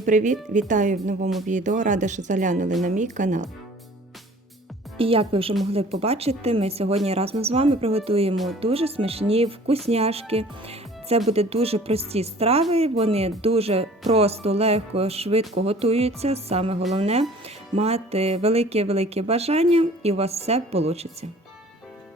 Всім привіт! Вітаю в новому відео. Рада, що заглянули на мій канал. І як ви вже могли побачити, ми сьогодні разом з вами приготуємо дуже смачні вкусняшки. Це буде дуже прості страви, вони дуже просто, легко, швидко готуються. Саме головне мати велике-велике бажання і у вас все вийде.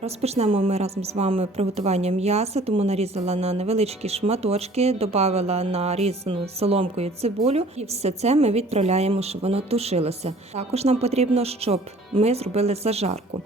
Розпочнемо ми разом з вами приготування м'яса, тому нарізала на невеличкі шматочки, додала нарізану соломкою цибулю, і все це ми відправляємо, щоб воно тушилося. Також нам потрібно, щоб ми зробили зажарку.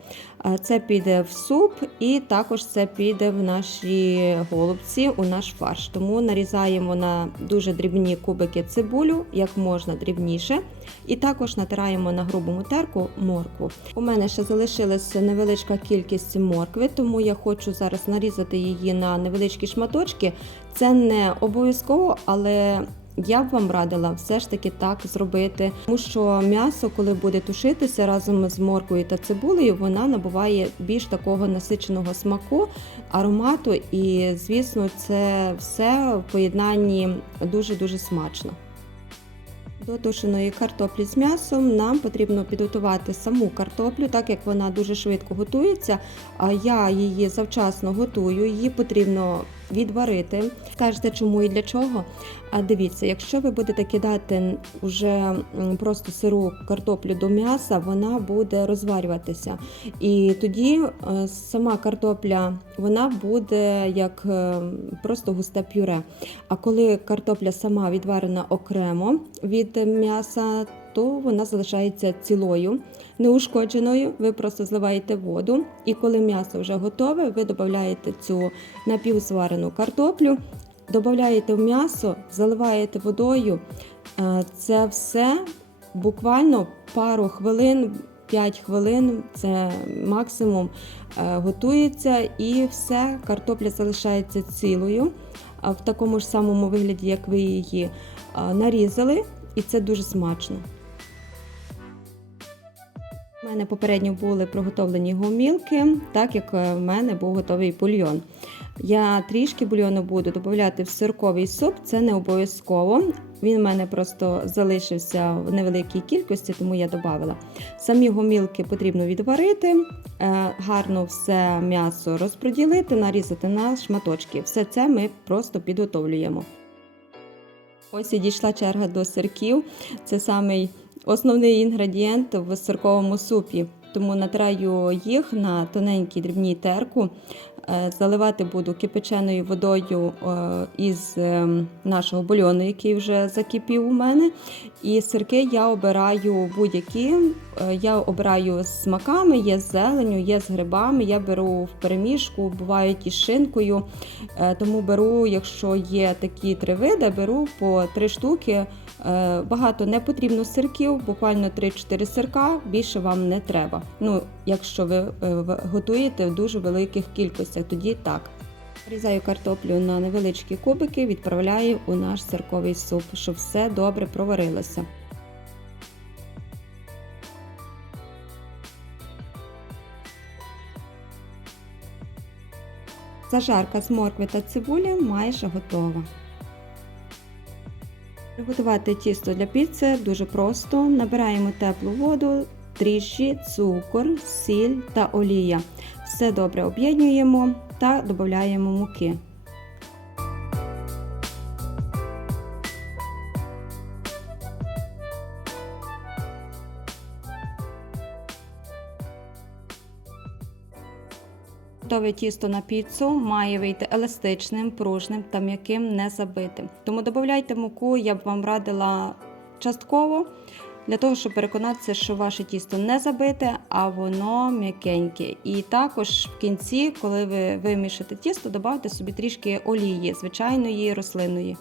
Це піде в суп, і також це піде в наші голубці, у наш фарш. Тому нарізаємо на дуже дрібні кубики цибулю, як можна дрібніше. І також натираємо на грубому терку моркву. У мене ще залишилася невеличка кількість моркви, тому я хочу зараз нарізати її на невеличкі шматочки. Це не обов'язково, але я б вам радила все ж таки так зробити, тому що м'ясо, коли буде тушитися разом з морквою та цибулею, вона набуває більш такого насиченого смаку, аромату, і, звісно, це все в поєднанні дуже-дуже смачно. До тушеної картоплі з м'ясом нам потрібно підготувати саму картоплю, так як вона дуже швидко готується. Я її завчасно готую, її потрібно відварити. Скажете, чому і для чого? А дивіться, якщо ви будете кидати вже просто сиру картоплю до м'яса, вона буде розварюватися. І тоді е, сама картопля вона буде як е, просто густе пюре. А коли картопля сама відварена окремо від м'яса, то вона залишається цілою, неушкодженою. Ви просто зливаєте воду, і коли м'ясо вже готове, ви додаєте цю напівзварену картоплю, додаєте в м'ясо, заливаєте водою. Е, це все буквально пару хвилин. 5 хвилин це максимум е, готується і все, картопля залишається цілою в такому ж самому вигляді, як ви її е, нарізали, і це дуже смачно. У мене попередньо були приготовлені гомілки, так як е, в мене був готовий бульйон. Я трішки бульйону буду додати в сирковий суп, це не обов'язково. Він в мене просто залишився в невеликій кількості, тому я додала. Самі гомілки потрібно відварити, е, гарно все м'ясо розподілити, нарізати на шматочки. Все це ми просто підготовлюємо. Ось і дійшла черга до сирків. Це самий основний інгредієнт в сирковому супі. Тому натираю їх на тоненькій дрібній терку. Е, заливати буду кипяченою водою е, із е, нашого бульйону, який вже закипів у мене. І сирки я обираю будь-які. Я обираю з смаками, є з зеленю, є з грибами. Я беру в переміжку, бувають із шинкою. Тому беру, якщо є такі три види, беру по три штуки. Багато не потрібно сирків, буквально 3-4 сирка, більше вам не треба. Ну, Якщо ви готуєте в дуже великих кількостях, тоді так. Різаю картоплю на невеличкі кубики, відправляю у наш сирковий суп, щоб все добре проварилося. Зажарка з моркви та цибулі майже готова. Приготувати тісто для піци дуже просто. Набираємо теплу воду, дріжджі, цукор, сіль та олія. Все добре об'єднуємо та додаємо муки. Готове тісто на піцу має вийти еластичним, пружним та м'яким, не забитим. Тому додайте муку, я б вам радила частково, для того, щоб переконатися, що ваше тісто не забите, а воно м'якеньке. І також в кінці, коли ви вимішите тісто, додайте собі трішки олії, звичайної рослинної.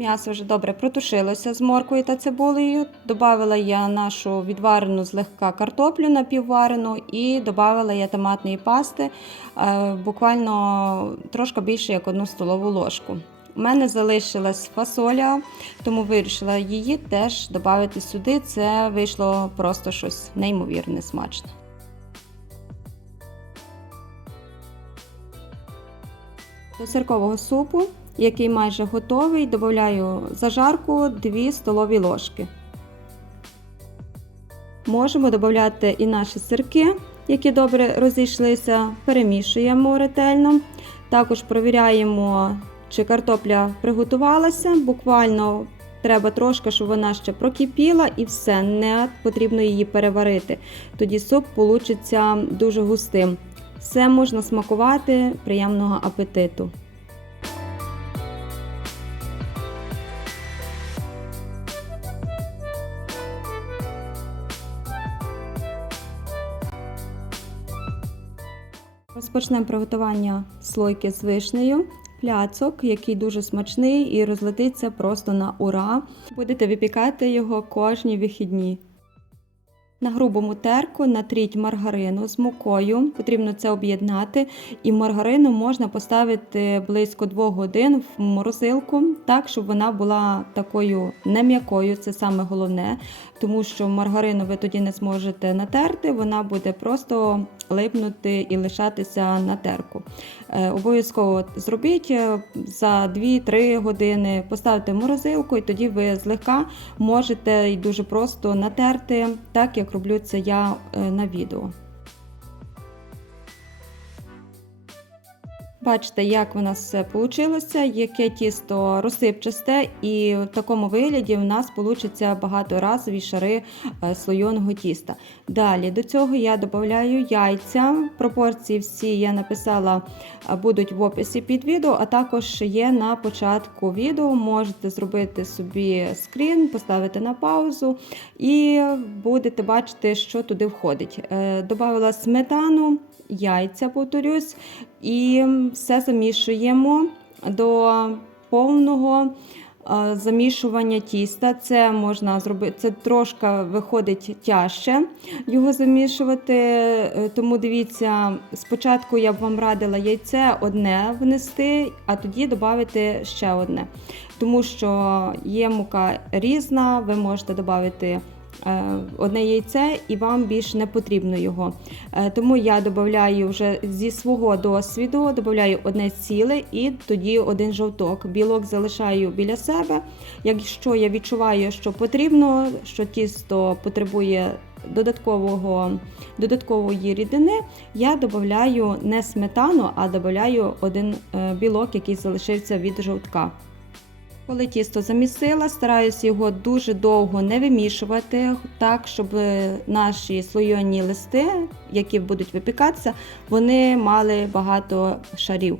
М'ясо вже добре протушилося з морквою та цибулею. Добавила я нашу відварену злегка картоплю напівварену і додавала я томатної пасти е, буквально трошки більше як одну столову ложку. У мене залишилась фасоля, тому вирішила її теж додати сюди. Це вийшло просто щось неймовірне смачне. До сиркового супу, який майже готовий, додаю зажарку 2 столові ложки. Можемо додати і наші сирки, які добре розійшлися, перемішуємо ретельно. Також провіряємо, чи картопля приготувалася. Буквально треба трошки, щоб вона ще прокипіла, і все, не потрібно її переварити. Тоді суп получиться дуже густим. Все можна смакувати, приємного апетиту. Розпочнемо приготування слойки з вишнею. Пляцок, який дуже смачний і розлетиться просто на ура. Будете випікати його кожні вихідні. На грубому терку натріть маргарину з мукою, потрібно це об'єднати, і маргарину можна поставити близько 2 годин в морозилку, так, щоб вона була такою не м'якою, це саме головне, тому що маргарину ви тоді не зможете натерти, вона буде просто липнути і лишатися на терку. Е, обов'язково зробіть е, за 2-3 години, поставте морозилку, і тоді ви злегка можете і дуже просто натерти, так як роблю це я е, на відео. Бачите, як в нас все вийшло, яке тісто розсипчасте, і в такому вигляді в нас вийде багаторазові шари е, слойоного тіста. Далі до цього я додаю яйця. Пропорції всі я написала е, будуть в описі під відео, а також є на початку відео. Можете зробити собі скрін, поставити на паузу і будете бачити, що туди входить. Е, добавила сметану яйця, повторюсь, і все замішуємо до повного замішування тіста. Це можна зробити, це трошки виходить тяжче його замішувати. Е, тому дивіться, спочатку я б вам радила яйце одне внести, а тоді додати ще одне. Тому що є мука різна, ви можете додати. Е, одне яйце і вам більше не потрібно його. Е, тому я додаю вже зі свого досвіду, додаю одне ціле і тоді один жовток. Білок залишаю біля себе. Якщо я відчуваю, що потрібно, що тісто потребує додаткового, додаткової рідини, я додаю не сметану, а додаю один е, білок, який залишився від жовтка. Коли тісто замісила, стараюся його дуже довго не вимішувати, так, щоб наші слойоні листи, які будуть випікатися, вони мали багато шарів.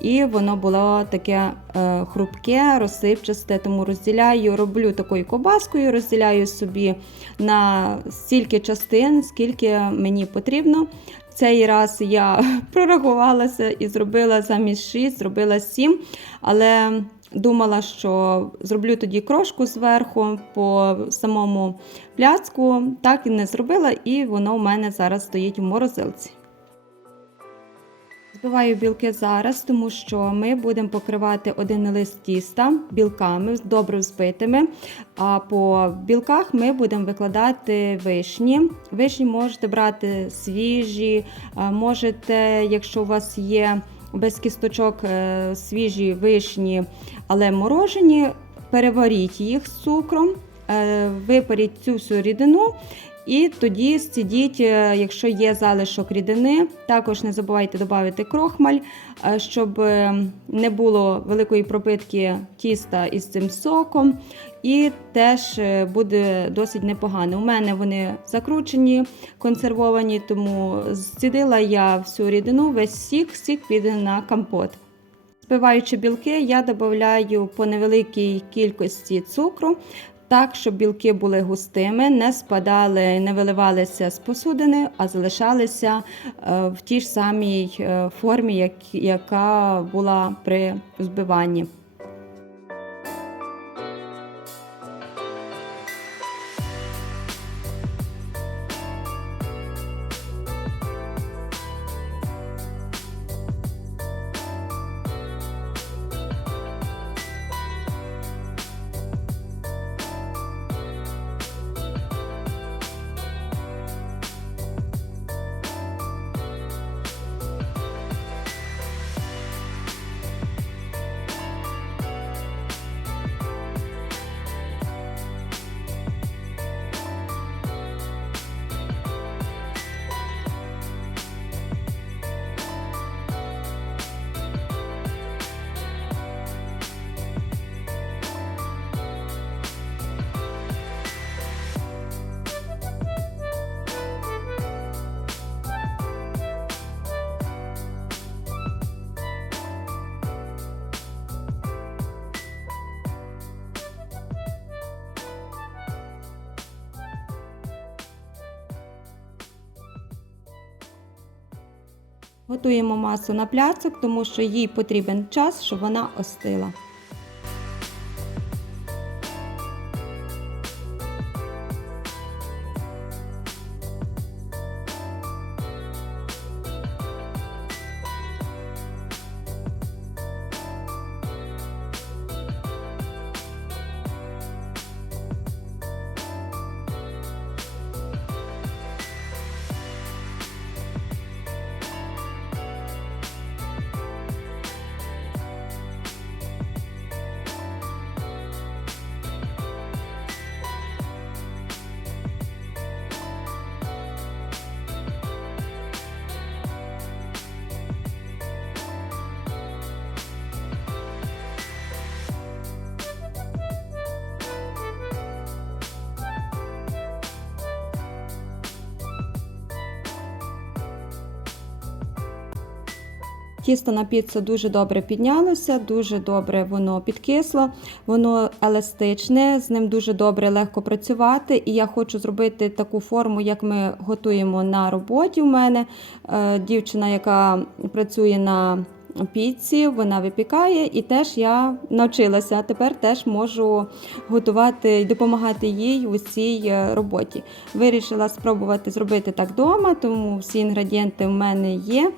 І воно було таке е, хрупке, розсипчасте, тому розділяю, роблю такою кобаскою, розділяю собі на стільки частин, скільки мені потрібно. Цей раз я прорахувалася і зробила замість 6, зробила 7, але Думала, що зроблю тоді крошку зверху по самому пляцку, так і не зробила, і воно у мене зараз стоїть у морозилці. Збиваю білки зараз, тому що ми будемо покривати один лист тіста білками, добре взбитими. А по білках ми будемо викладати вишні. Вишні можете брати свіжі, можете, якщо у вас є без кісточок е, свіжі вишні, але морожені, переваріть їх з цукром, е, випаріть цю всю рідину. І тоді сцідіть, е, якщо є залишок рідини, також не забувайте додати крохмаль, щоб не було великої пропитки тіста із цим соком. І теж буде досить непогано. У мене вони закручені, консервовані, тому зцідила я всю рідину, весь сік, сік піде на компот. Збиваючи білки, я додаю по невеликій кількості цукру, так, щоб білки були густими, не спадали, не виливалися з посудини, а залишалися е, в тій ж самій е, формі, яка була при збиванні. Готуємо масу на пляцок, тому що їй потрібен час, щоб вона остила. Тісто на піцу дуже добре піднялося, дуже добре воно підкисло, воно еластичне, з ним дуже добре легко працювати. І я хочу зробити таку форму, як ми готуємо на роботі. У мене Е, дівчина, яка працює на піці, вона випікає, і теж я навчилася. Тепер теж можу готувати і допомагати їй у цій е, роботі. Вирішила спробувати зробити так вдома, тому всі інгредієнти в мене є.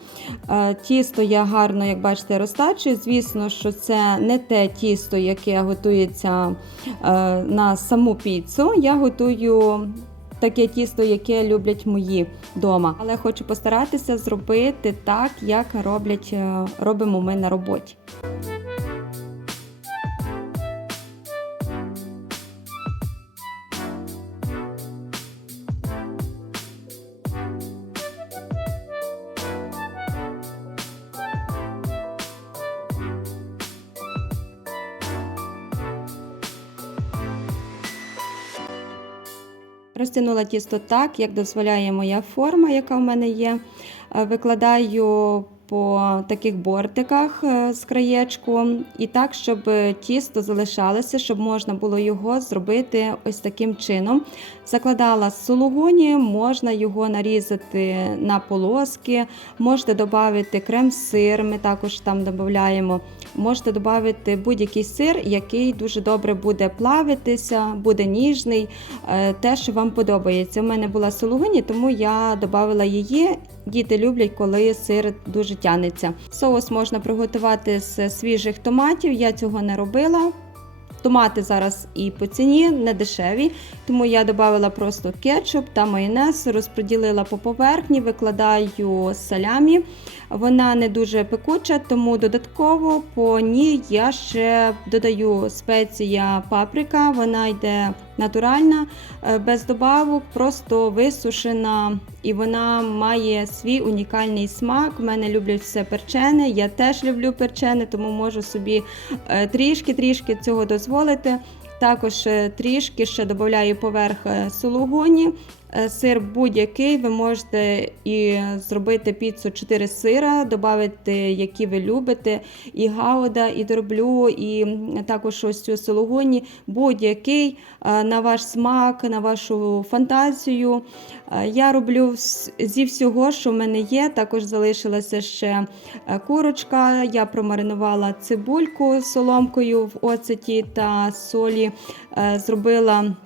Е, Тісто я гарно, як бачите, розтачую. Звісно, що це не те тісто, яке готується е, на саму піцу. Я готую таке тісто, яке люблять мої вдома. Але хочу постаратися зробити так, як роблять, е, робимо ми на роботі. Розтягнула тісто так, як дозволяє моя форма, яка в мене є. Е, Викладаю по таких бортиках е, з краєчку, і так, щоб тісто залишалося, щоб можна було його зробити ось таким чином. Закладала сулугуні, можна його нарізати на полоски, можете додати крем-сир, ми також там додаємо. Можете додати будь-який сир, який дуже добре буде плавитися, буде ніжний, е, те, що вам подобається. У мене була сулугуні, тому я додала її. Діти люблять, коли сир дуже тянеться. Соус можна приготувати з свіжих томатів. Я цього не робила. Томати зараз і по ціні не дешеві, тому я додала просто кетчуп та майонез, розподілила по поверхні, викладаю салямі. Вона не дуже пекуча, тому додатково по ній я ще додаю спеція паприка. Вона йде натуральна, е, без добавок, просто висушена, і вона має свій унікальний смак. У мене люблять все перчене. Я теж люблю перчене, тому можу собі трішки-трішки цього дозволити. Також е, трішки ще додаю поверх е, сулугуні. Е, Сир будь-який, ви можете і зробити піцу 4 сира, додати, які ви любите, і гауда, і дроблю, і також ось цю сулугуні, будь-який е, на ваш смак, на вашу фантазію. Е, Я роблю зі всього, що в мене є. Також залишилася ще е, курочка. Я промаринувала цибульку соломкою в оцеті та солі. Е, Зробила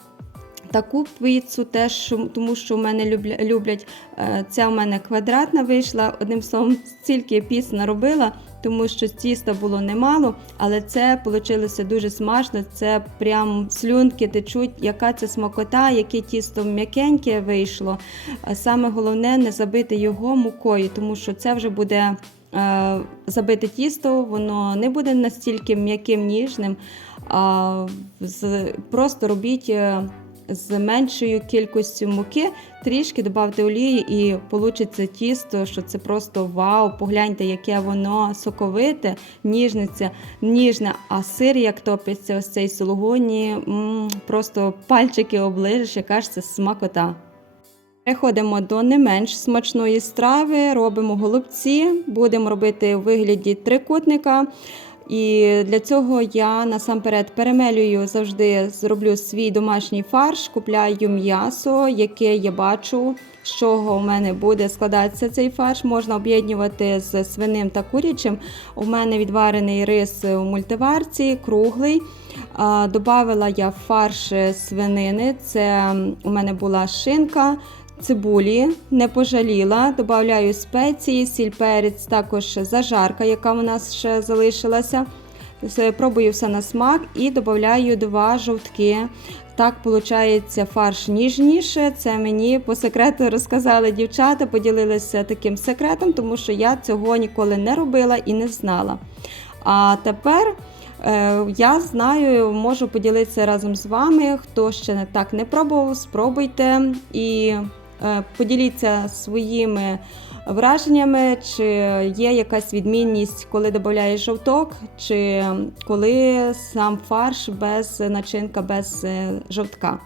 таку піцу, теж тому що в мене люблять. Е, Ця в мене квадратна вийшла. Одним словом, стільки піц наробила, тому що тіста було немало, але це вийшло дуже смачно. Це прям слюнки течуть, яка це смакота, яке тісто м'якеньке вийшло. Саме головне не забити його мукою, тому що це вже буде. е, Забите тісто, воно не буде настільки м'яким ніжним. А просто робіть е, з меншою кількістю муки, трішки додавте олії і вийде тісто, що це просто вау. Погляньте, яке воно соковите, ніжниця, ніжне, а сир, як топиться ось цей сулугуні, м, просто пальчики оближеш, яка ж це смакота. Переходимо до не менш смачної страви, робимо голубці, будемо робити у вигляді трикутника. І для цього я насамперед перемелюю завжди зроблю свій домашній фарш, купляю м'ясо, яке я бачу, з чого у мене буде складатися цей фарш. Можна об'єднувати з свиним та курячим. У мене відварений рис у мультиварці, круглий. Добавила я фарш свинини. Це у мене була шинка. Цибулі не пожаліла, додаю спеції, сіль перець, також зажарка, яка у нас ще залишилася. Пробую все на смак і додаю два жовтки. Так виходить фарш ніжніше. Це мені по секрету розказали дівчата, поділилися таким секретом, тому що я цього ніколи не робила і не знала. А тепер е, я знаю, можу поділитися разом з вами. Хто ще так не пробував, спробуйте і е, поділіться своїми враженнями, чи є якась відмінність, коли додаєш жовток, чи коли сам фарш без начинка, без е, жовтка.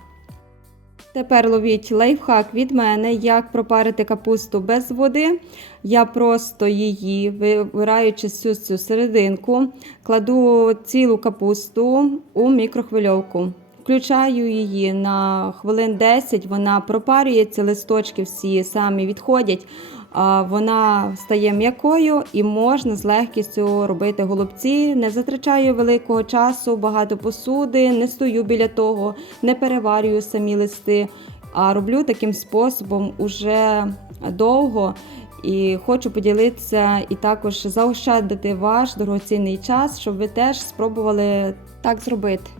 Тепер ловіть лайфхак від мене, як пропарити капусту без води. Я просто її, вибираючи всю цю серединку, кладу цілу капусту у мікрохвильовку. Включаю її на хвилин 10, вона пропарюється, листочки всі самі відходять, вона стає м'якою і можна з легкістю робити голубці. Не затрачаю великого часу, багато посуди, не стою біля того, не переварюю самі листи, а роблю таким способом уже довго. І хочу поділитися і також заощадити ваш дорогоцінний час, щоб ви теж спробували так зробити.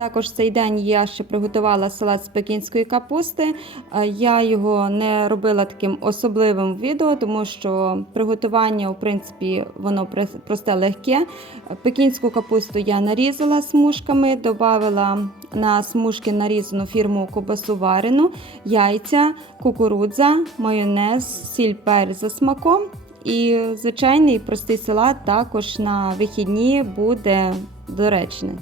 Також в цей день я ще приготувала салат з пекінської капусти. Е, Я його не робила таким особливим відео, тому що приготування, в принципі, воно просте легке. Пекінську капусту я нарізала смужками, додала на смужки нарізану фірму кобасу варену, яйця, кукурудза, майонез, сіль перець за смаком. І звичайний простий салат також на вихідні буде доречний.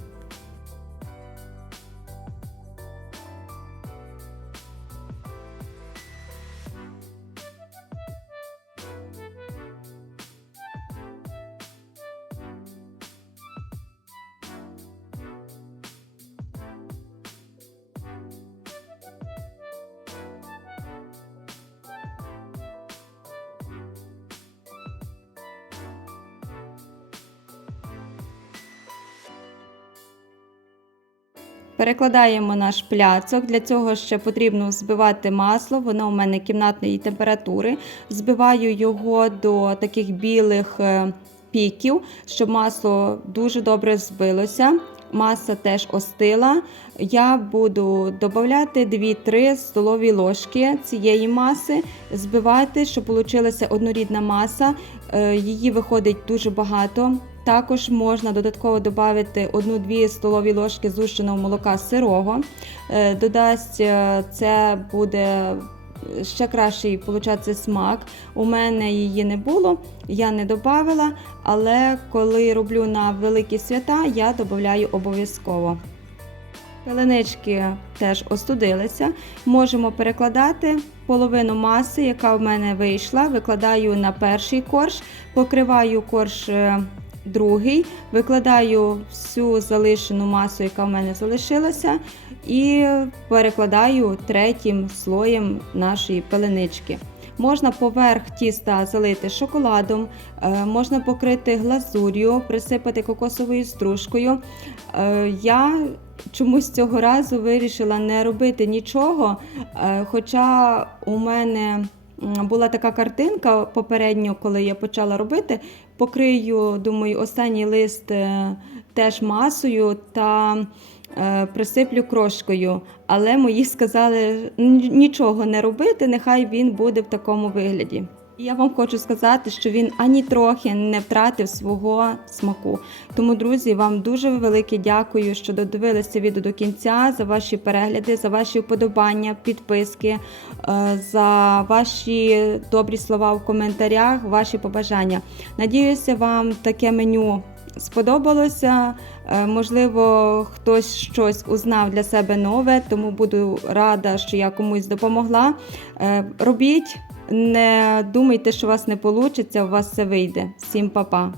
Перекладаємо наш пляцок. Для цього ще потрібно збивати масло, воно у мене кімнатної температури. Збиваю його до таких білих е, піків, щоб масло дуже добре збилося. маса теж остила. Я буду додати 2-3 столові ложки цієї маси, збивати, щоб вийшла однорідна маса. Е, Її виходить дуже багато. Також можна додатково додати 1-2 столові ложки зущеного молока сирого. Е, Додасть е, це буде ще кращий получатися смак. У мене її не було, я не додавала, але коли роблю на великі свята, я додаю обов'язково. Пеленички теж остудилися. Можемо перекладати половину маси, яка в мене вийшла, викладаю на перший корж, покриваю корж е, другий, викладаю всю залишену масу, яка в мене залишилася, і перекладаю третім слоєм нашої пеленички. Можна поверх тіста залити шоколадом, е, можна покрити глазур'ю, присипати кокосовою стружкою. Е, Я чомусь цього разу вирішила не робити нічого, е, хоча у мене була така картинка попередньо, коли я почала робити. Покрию, думаю, останній лист е, теж масою та е, присиплю крошкою. Але мої сказали «Н- нічого не робити, нехай він буде в такому вигляді. Я вам хочу сказати, що він ані трохи не втратив свого смаку. Тому, друзі, вам дуже велике дякую, що додивилися відео до кінця, за ваші перегляди, за ваші вподобання, підписки, е, за ваші добрі слова в коментарях, ваші побажання. Надіюся, вам таке меню сподобалося. Е, Можливо, хтось щось узнав для себе нове, тому буду рада, що я комусь допомогла. Е, Робіть, не думайте, що у вас не вийде, у вас все вийде. Всім па-па!